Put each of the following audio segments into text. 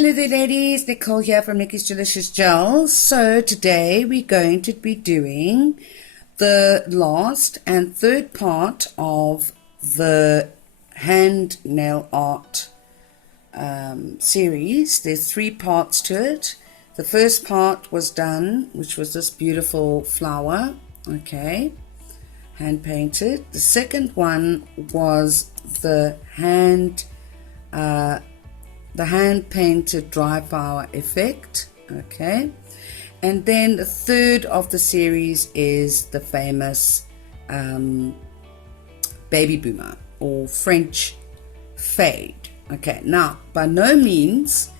Hello there ladies, Nicole here from Nikki's Delicious Gels. So today we're going to be doing the last and third part of the hand nail art series. There's 3 parts to it. The first part was done, which was this beautiful flower, okay, hand painted. The second one was the hand painted dry flower effect, okay, and then the third of the series is the famous baby boomer or French fade. Okay, now by no means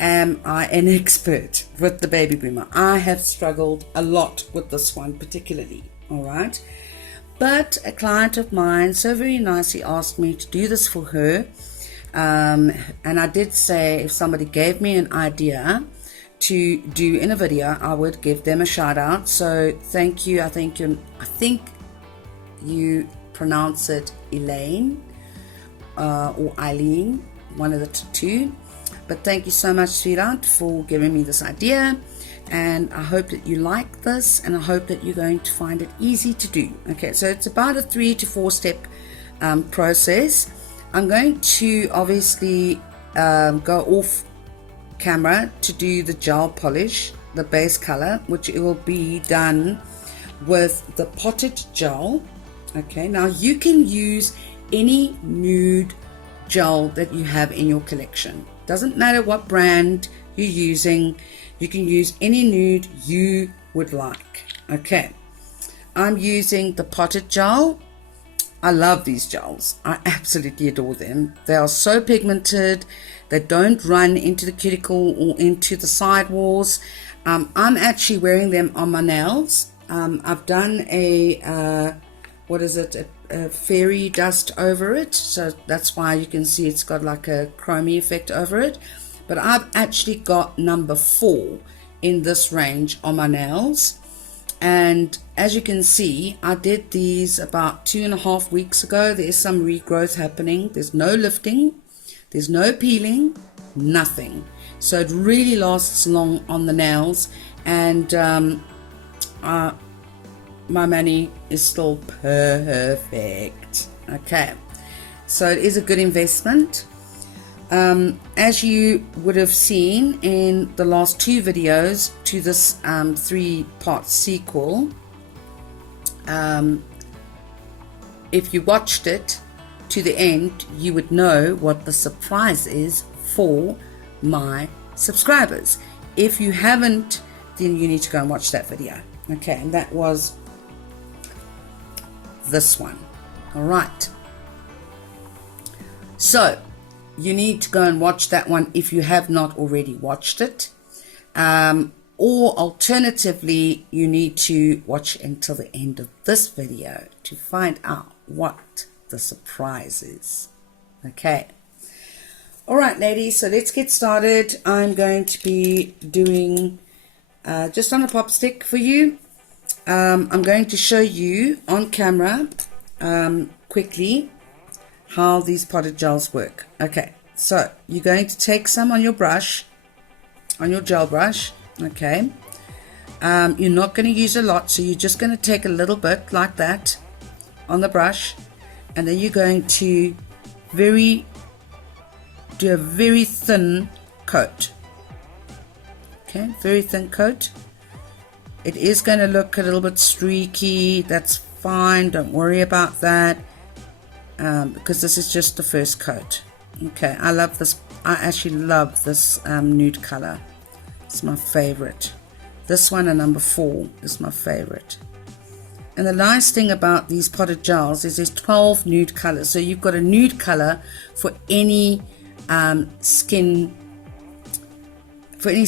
am I an expert with the baby boomer. I have struggled a lot with this one particularly, all right, but a client of mine so very nicely asked me to do this for her. And I did say if somebody gave me an idea to do in a video, I would give them a shout out. So thank you. I think you pronounce it Elaine or Eileen, one of the two. But thank you so much, sweetheart, for giving me this idea. And I hope that you like this, and I hope that you're going to find it easy to do. Okay, so it's about a 3 to 4 step process. I'm going to obviously go off camera to do the gel polish, the base color, which it will be done with the potted gel. Okay, now you can use any nude gel that you have in your collection. Doesn't matter what brand you're using, you can use any nude you would like. Okay, I'm using the potted gel. I love these gels. I absolutely adore them. They are so pigmented. They don't run into the cuticle or into the side walls. I'm actually wearing them on my nails. I've done a fairy dust over it. So that's why you can see it's got like a chromey effect over it. But I've actually got number 4 in this range on my nails. And as you can see, I did these about 2.5 weeks ago. There is some regrowth happening. There's no lifting, there's no peeling, nothing. So it really lasts long on the nails, and my mani is still perfect. Okay, so it is a good investment. As you would have seen in the last 2 videos to this 3-part sequel, if you watched it to the end, you would know what the surprise is for my subscribers. If you haven't, then you need to go and watch that video. Okay, and that was this one. All right. So you need to go and watch that one if you have not already watched it. Or alternatively, you need to watch until the end of this video to find out what the surprise is. Okay. All right, ladies, so let's get started. I'm going to be doing just on a pop stick for you. I'm going to show you on camera quickly how these potted gels work. Okay, so you're going to take some on your brush, on your gel brush. Okay, you're not going to use a lot, so you're just going to take a little bit like that on the brush, and then you're going to do a very thin coat. Okay, very thin coat. It is going to look a little bit streaky. That's fine, don't worry about that. Because this is just the first coat. Okay, I love this. I actually love this nude color. It's my favorite. This one, and number 4, is my favorite. And the nice thing about these potted gels is there's 12 nude colors. So you've got a nude color for any skin, for any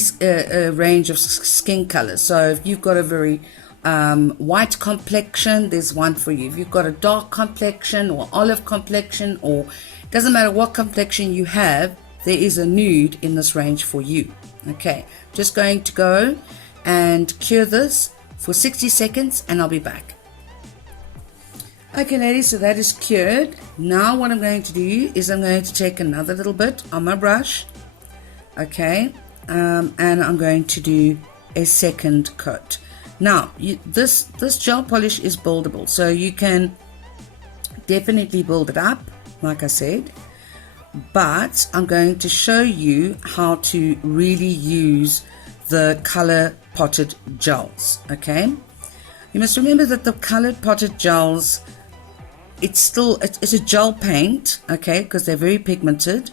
range of skin colors. So if you've got a very white complexion, there's one for you. If you've got a dark complexion or olive complexion, or doesn't matter what complexion you have, there is a nude in this range for you. Okay, just going to go and cure this for 60 seconds and I'll be back. Okay ladies, so that is cured. Now what I'm going to do is I'm going to take another little bit on my brush okay, and I'm going to do a second coat. Now this gel polish is buildable, so you can definitely build it up, like I said, but I'm going to show you how to really use the color potted gels. Okay, you must remember that the colored potted gels, it's a gel paint, okay, because they're very pigmented,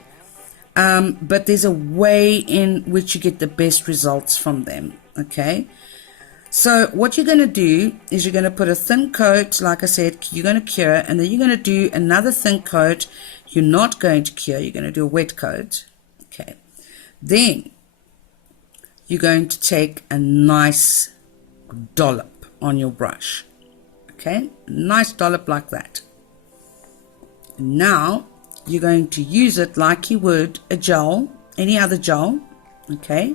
but there's a way in which you get the best results from them. Okay, so what you're going to do is you're going to put a thin coat, like I said, you're going to cure, and then you're going to do another thin coat. You're not going to cure, you're going to do a wet coat. Okay, then you're going to take a nice dollop on your brush. Okay, nice dollop like that. Now you're going to use it like you would a gel, any other gel. Okay,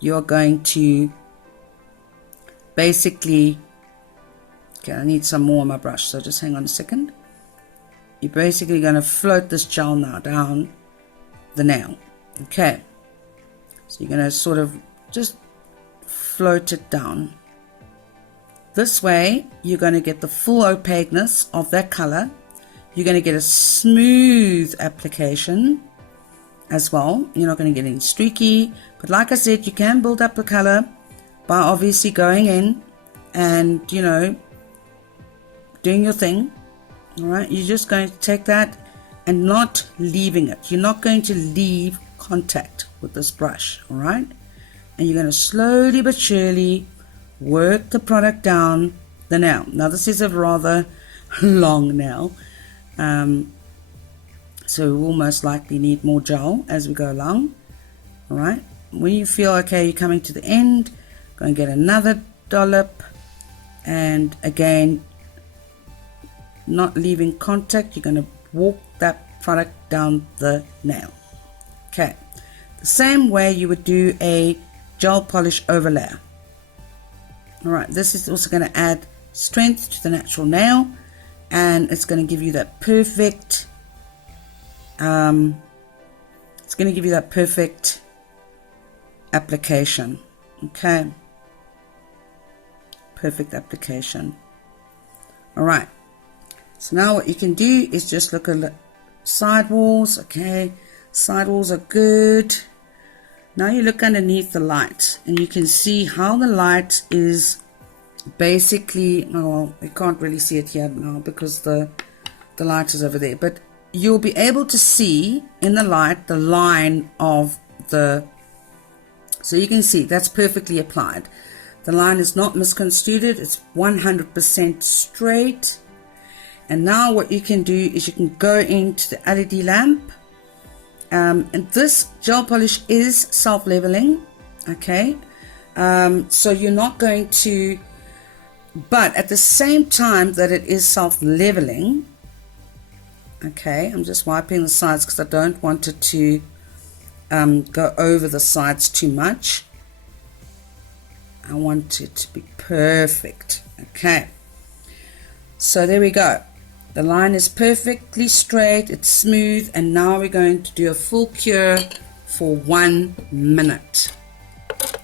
you're going to basically, okay, I need some more on my brush, so just hang on a second. You're basically going to float this gel now down the nail. Okay, so you're going to sort of just float it down. This way you're going to get the full opaqueness of that color. You're going to get a smooth application as well. You're not going to get any streaky, but like I said, you can build up the color by obviously going in and, you know, doing your thing. All right, you're just going to take that and not leaving it. You're not going to leave contact with this brush. All right, and you're going to slowly but surely work the product down the nail. Now this is a rather long nail, so we will most likely need more gel as we go along. All right, when you feel okay, you're coming to the end, go and get another dollop, and again, not leaving contact, you're going to walk that product down the nail. Okay, the same way you would do a gel polish overlay. All right, this is also going to add strength to the natural nail, and it's going to give you that perfect application. Okay, perfect application. All right, so now what you can do is just look at the side walls. Okay, side walls are good. Now you look underneath the light and you can see how the light is basically, well, you can't really see it here now because the light is over there, but you'll be able to see in the light the line of the, so you can see that's perfectly applied. The line is not misconstrued, it's 100% straight. And now what you can do is you can go into the LED lamp, and this gel polish is self-leveling. Okay, so you're not going to, but at the same time that it is self-leveling, okay, I'm just wiping the sides because I don't want it to go over the sides too much. I want it to be perfect. Okay, so there we go. The line is perfectly straight, it's smooth, and now we're going to do a full cure for 1 minute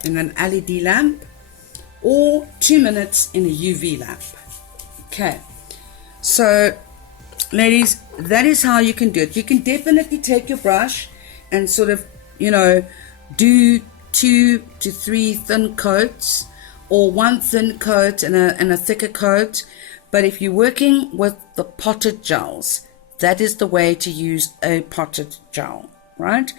in an LED lamp or 2 minutes in a UV lamp. Okay, so ladies, that is how you can do it. You can definitely take your brush and sort of, you know, do 2 to 3 thin coats or 1 thin coat and a thicker coat. But if you're working with the potted gels, that is the way to use a potted gel, right?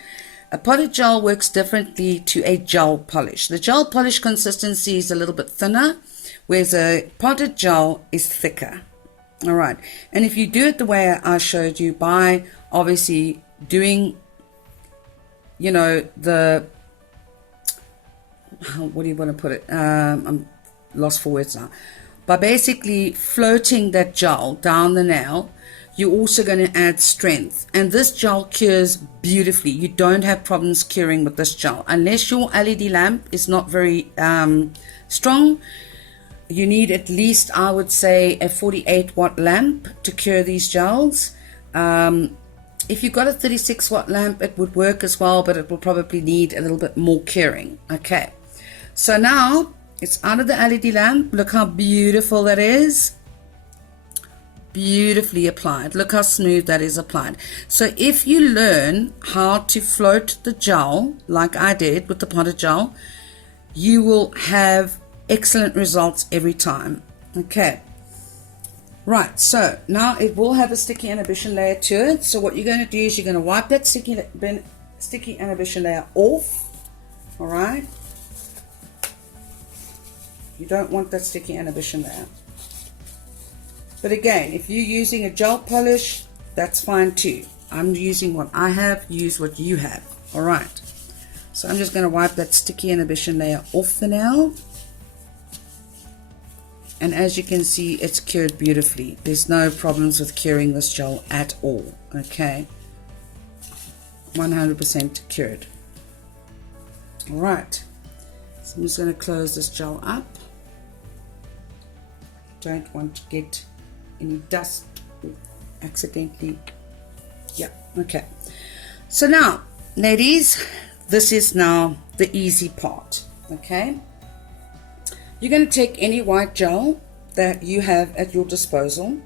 A potted gel works differently to a gel polish. The gel polish consistency is a little bit thinner, whereas a potted gel is thicker. All right, and if you do it the way I showed you, by obviously doing, you know, the, what do you want to put it? I'm lost for words now. By basically floating that gel down the nail, you're also going to add strength. And this gel cures beautifully. You don't have problems curing with this gel. Unless your LED lamp is not very strong, you need at least, I would say, a 48 watt lamp to cure these gels. If you've got a 36 watt lamp, it would work as well, but it will probably need a little bit more curing. Okay, so now it's out of the LED lamp. Look how beautiful that is. Beautifully applied. Look how smooth that is applied. So if you learn how to float the gel like I did with the potted gel, you will have excellent results every time. Okay, right, so now it will have a sticky inhibition layer to it. So what you're going to do is you're going to wipe that sticky inhibition layer off. All right, you don't want that sticky inhibition layer. But again, if you're using a gel polish, that's fine too. I'm using what I have, use what you have. All right, so I'm just going to wipe that sticky inhibition layer off the nail. And as you can see, it's cured beautifully. There's no problems with curing this gel at all. Okay, 100% cured. All right, so I'm just going to close this gel up. Don't want to get any dust accidentally. Yeah, okay. So now, ladies, this is now the easy part. Okay, you're going to take any white gel that you have at your disposal.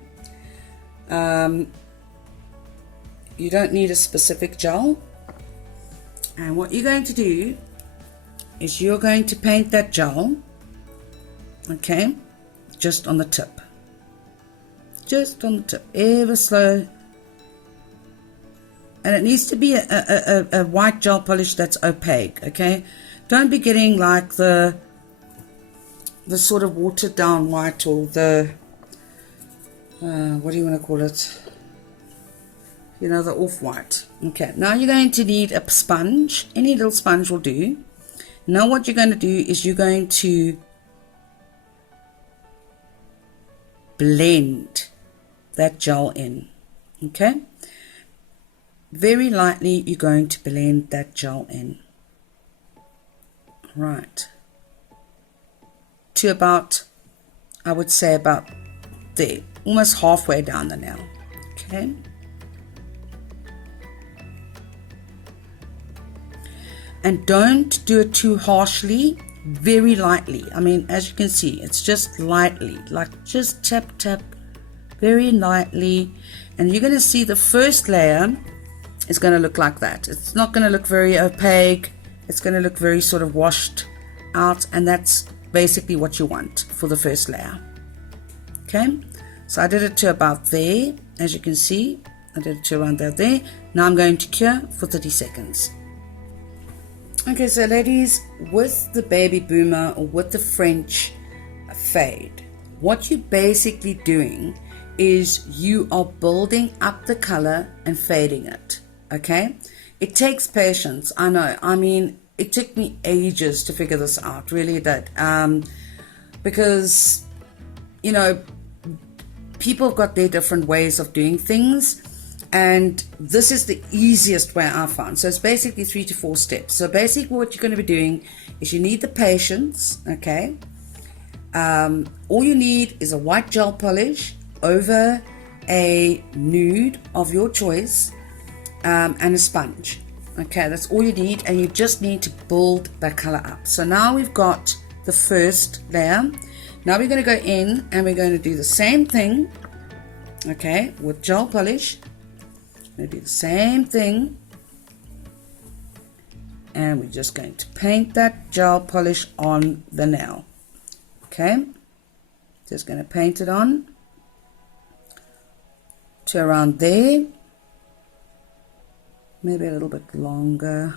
You don't need a specific gel. And what you're going to do is you're going to paint that gel, okay, just on the tip. Just on the tip, ever slow. And it needs to be a white gel polish that's opaque, okay? Don't be getting like the sort of watered down white, or the what do you want to call it, you know, the off-white. Okay, now you're going to need a sponge. Any little sponge will do. Now what you're going to do is you're going to blend that gel in. Okay, very lightly you're going to blend that gel in. Right, to about, I would say about there, almost halfway down the nail. Okay, and don't do it too harshly, very lightly. I mean, as you can see, it's just lightly, like just tap tap, very lightly. And you're going to see the first layer is going to look like that. It's not going to look very opaque. It's going to look very sort of washed out, and that's basically what you want for the first layer. Okay, so I did it to about there. As you can see, I did it to around there. Now I'm going to cure for 30 seconds. Okay, so ladies, with the Baby Boomer or with the French fade, what you're basically doing is you are building up the color and fading it. Okay, it takes patience, I know. I mean, it took me ages to figure this out, really did, because, you know, people have got their different ways of doing things, and this is the easiest way I found. So it's basically 3 to 4 steps. So basically what you're going to be doing is you need the patience. Okay, all you need is a white gel polish over a nude of your choice, and a sponge. Okay, that's all you need, and you just need to build that color up. So now we've got the first layer. Now we're going to go in and we're going to do the same thing, okay, with gel polish. We're going to do the same thing, and we're just going to paint that gel polish on the nail. Okay, just going to paint it on to around there, maybe a little bit longer,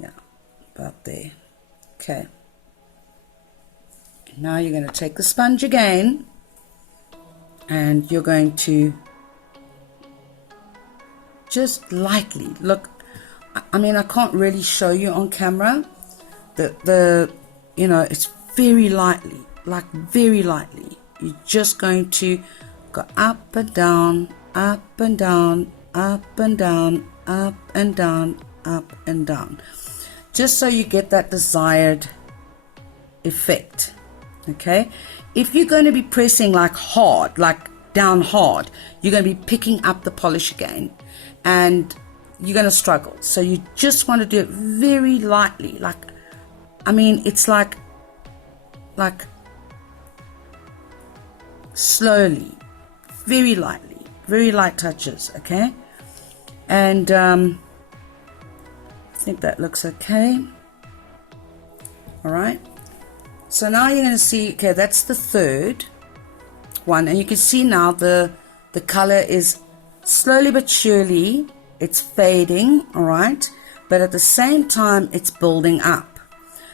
yeah, about there. Okay, now you're going to take the sponge again, and you're going to just lightly, look, I mean, I can't really show you on camera, the you know, it's very lightly, like very lightly. You're just going to go up and down, up and down, up and down, up and down, up and down, just so you get that desired effect. Okay, if you're going to be pressing like hard, like down hard, you're going to be picking up the polish again, and you're going to struggle. So you just want to do it very lightly. Like, I mean, it's like slowly, very lightly, very light touches, okay? And I think that looks okay. All right. So now you're going to see, okay, that's the third one, and you can see now the color is slowly but surely, it's fading, all right, but at the same time it's building up.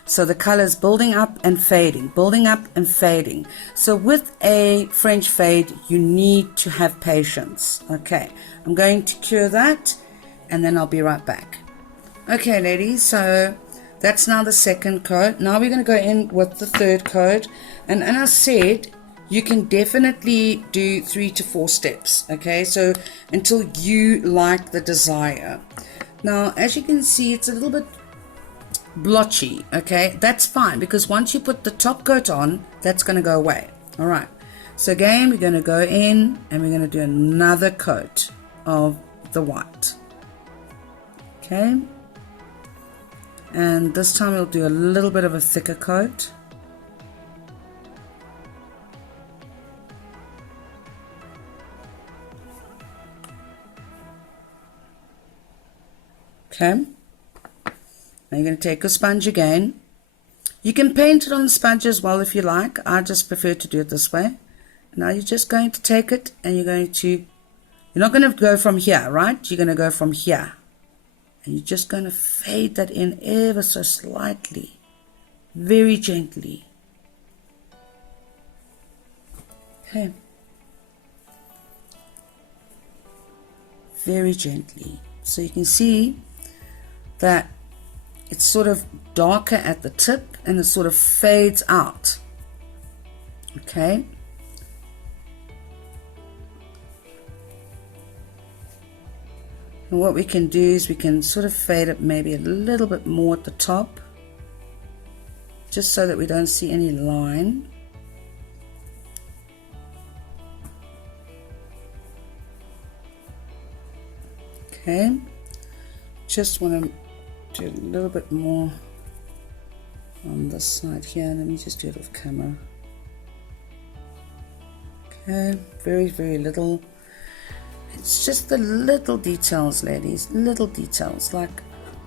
So the color is building up and fading, building up and fading. So with a French fade, you need to have patience. Okay, I'm going to cure that and then I'll be right back. Okay, ladies, so that's now the second coat. Now we're going to go in with the third coat. And as I said, you can definitely do 3 to 4 steps. Okay, so until you like the desire. Now, as you can see, it's a little bit blotchy. Okay, that's fine, because once you put the top coat on, that's going to go away. All right, so again, we're going to go in and we're going to do another coat of the white. Okay, and this time we'll do a little bit of a thicker coat. Okay, now you're going to take a sponge again. You can paint it on the sponge as well if you like. I just prefer to do it this way. Now you're just going to take it and you're not going to go from here, right? You're going to go from here. And you're just going to fade that in ever so slightly, very gently. Okay. Very gently. So you can see that it's sort of darker at the tip and it sort of fades out. Okay. And what we can do is we can sort of fade it maybe a little bit more at the top, just so that we don't see any line. Okay, just want to do a little bit more on this side here. Let me just do it off camera. Okay, very, very little. It's just the little details, ladies, little details, like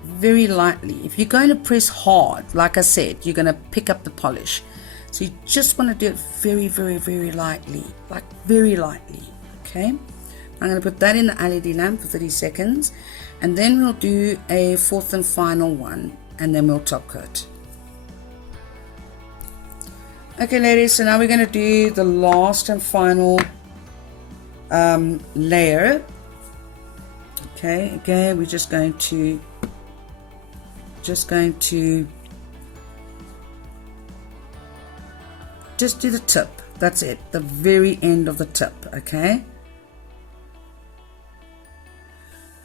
very lightly. If you're going to press hard, like I said, you're going to pick up the polish. So you just want to do it very, very, very lightly, like very lightly. Okay, I'm going to put that in the LED lamp for 30 seconds, and then we'll do a fourth and final one, and then we'll top coat. Okay, ladies, so now we're going to do the last and final layer. Okay, again, we're just going to just do the tip. That's it, the very end of the tip. Okay,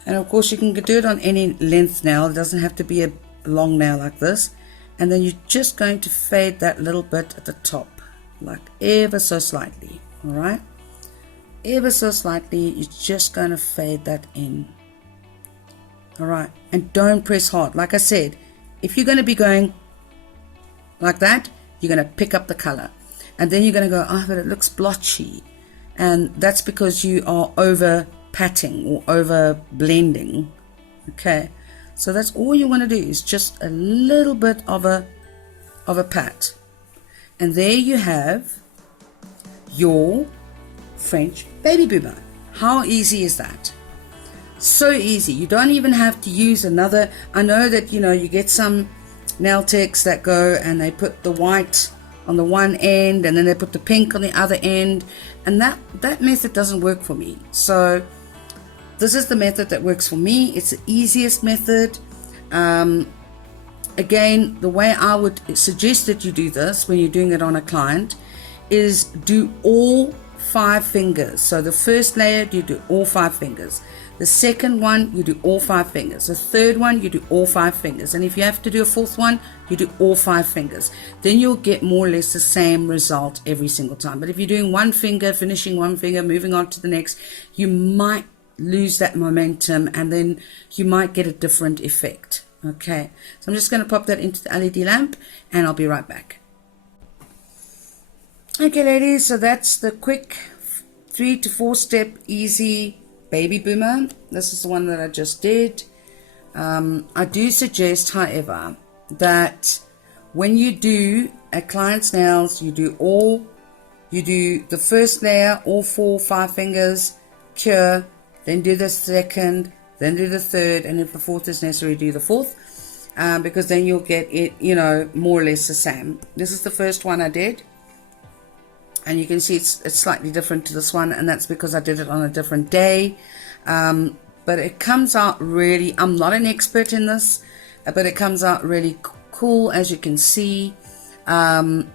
and of course you can do it on any length nail. It doesn't have to be a long nail like this. And then you're just going to fade that little bit at the top, like ever so slightly. All right, ever so slightly. You're just going to fade that in. All right, and don't press hard. Like I said, if you're going to be going like that, you're going to pick up the color, and then you're going to go, oh, but it looks blotchy, and that's because you are over patting or over blending. Okay, so that's all you want to do, is just a little bit of a pat, and there you have your French baby boomer. How easy is that? So easy. You don't even have to use another. I know that, you know, you get some nail techs that go and they put the white on the one end and then they put the pink on the other end, and that method doesn't work for me. So this is the method that works for me. It's the easiest method. Again, the way I would suggest that you do this when you're doing it on a client is do all 5 fingers. So the first layer, you do all 5 fingers. The second one, you do all 5 fingers. The third one, you do all 5 fingers. And if you have to do a fourth one, you do all 5 fingers. Then you'll get more or less the same result every single time. But if you're doing one finger, finishing one finger, moving on to the next, you might lose that momentum, and then you might get a different effect. Okay, so I'm just going to pop that into the LED lamp, and I'll be right back. Okay, ladies, so that's the quick 3 to 4 step easy baby boomer. This is the one that I just did. I do suggest, however, that when you do a client's nails, you do the first layer, all 4, 5 fingers, cure, then do the second, then do the third, and if the fourth is necessary, do the fourth, because then you'll get it, more or less the same. This is the first one I did, and you can see it's slightly different to this one, and that's because I did it on a different day. But it comes out really, I'm not an expert in this, but it comes out really cool, as you can see. And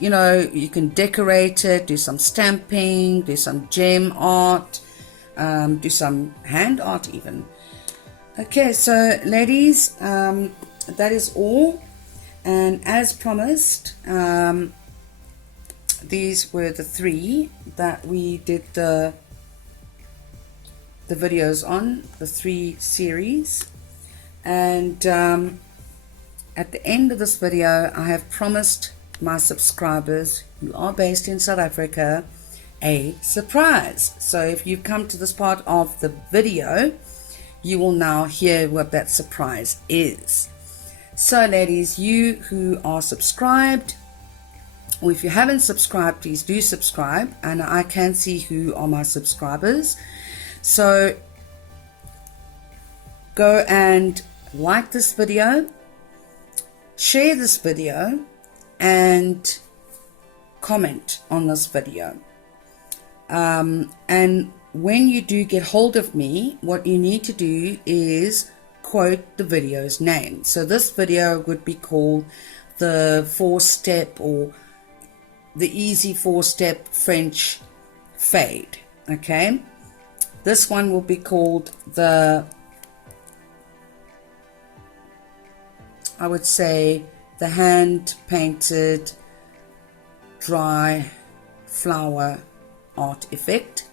you can decorate it, do some stamping, do some gem art, do some hand art even. Okay, so ladies, that is all, and as promised, these were the 3 that we did the videos on, the 3 series. And at the end of this video, I have promised my subscribers who are based in South Africa a surprise. So if you've come to this part of the video, you will now hear what that surprise is. So ladies, you who are subscribed, or if you haven't subscribed, please do subscribe, and I can see who are my subscribers. So go and like this video, share this video, and comment on this video. And when you do get hold of me, what you need to do is quote the video's name. So this video would be called the 4-step or the easy 4-step French fade. Okay, this one will be called I would say the hand painted dry flower art effect,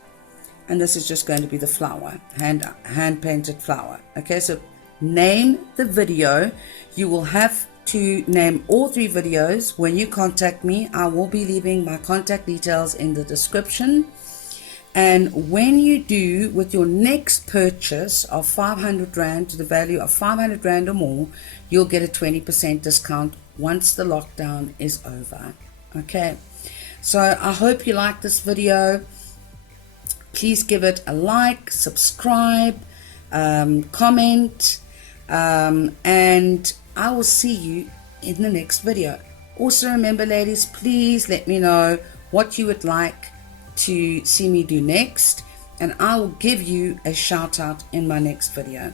and this is just going to be the flower, hand painted flower. Okay, so name the video. You will have to name all 3 videos. When you contact me, I will be leaving my contact details in the description. And when you do, with your next purchase of 500 Rand to the value of 500 Rand or more, you'll get a 20% discount once the lockdown is over. Okay, so I hope you like this video. Please give it a like, subscribe, comment, and I will see you in the next video. Also remember, ladies, please let me know what you would like to see me do next, and I will give you a shout out in my next video.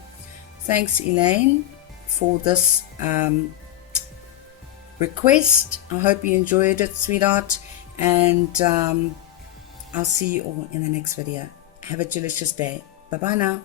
Thanks, Elaine, for this request. I hope you enjoyed it, sweetheart, and I'll see you all in the next video. Have a delicious day. Bye bye now.